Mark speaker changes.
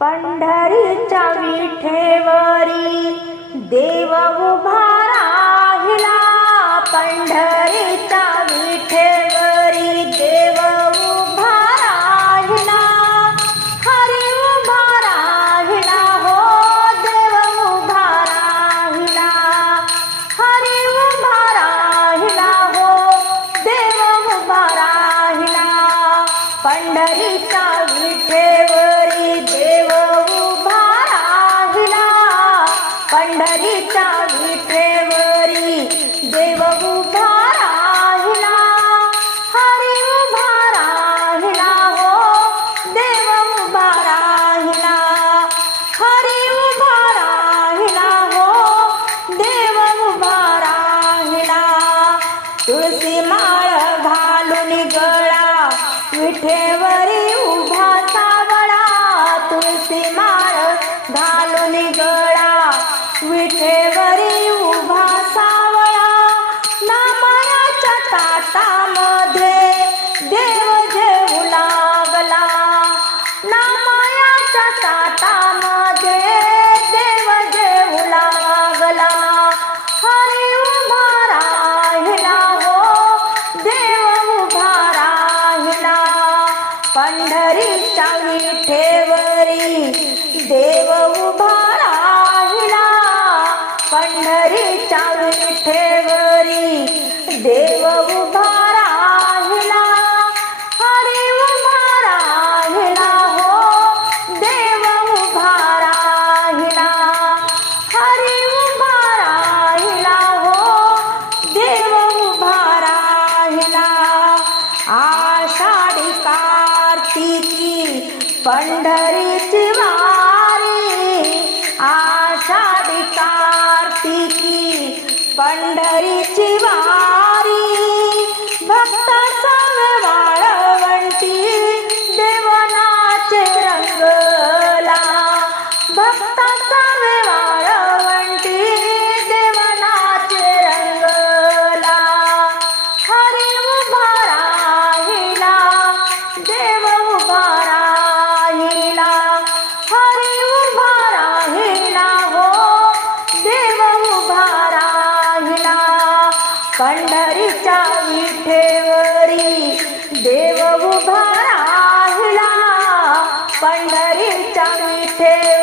Speaker 1: पंढरीच्या विठेवरी देव उभा राहिला. पंढरीच्या विठेवरी देव उभा राहिला. हरी उभा राहिला हो देव उभा राहिला. हरी उभा राहिला हो देव उभा राहिला. पंढरीचा पंढरीचा विठेवरी देव उभा राहिला हरी उभा राहिला हो देव उभा राहिला हरी उभा राहिला हो देव उभा राहिला. तुळशी माळ घालून गळा विठेवरी उभा सावळा तुळशी माळ घालून गळा. हरी चावी ठेवरी. देव उभा राहिला. चालू ठेवरी. देव उभा राहिला. हरी उभा राहिला हो. देव उभा राहिला. हरी उभा राहिला हो. देव उभा राहिला. आषाढी कार्तिकी पंढरीची वारी आषाढी कार्तिकी पंढरीची वारी पंढरीच्या विठेवरी देव उभा राहिला. पंढरीच्या विठेवरी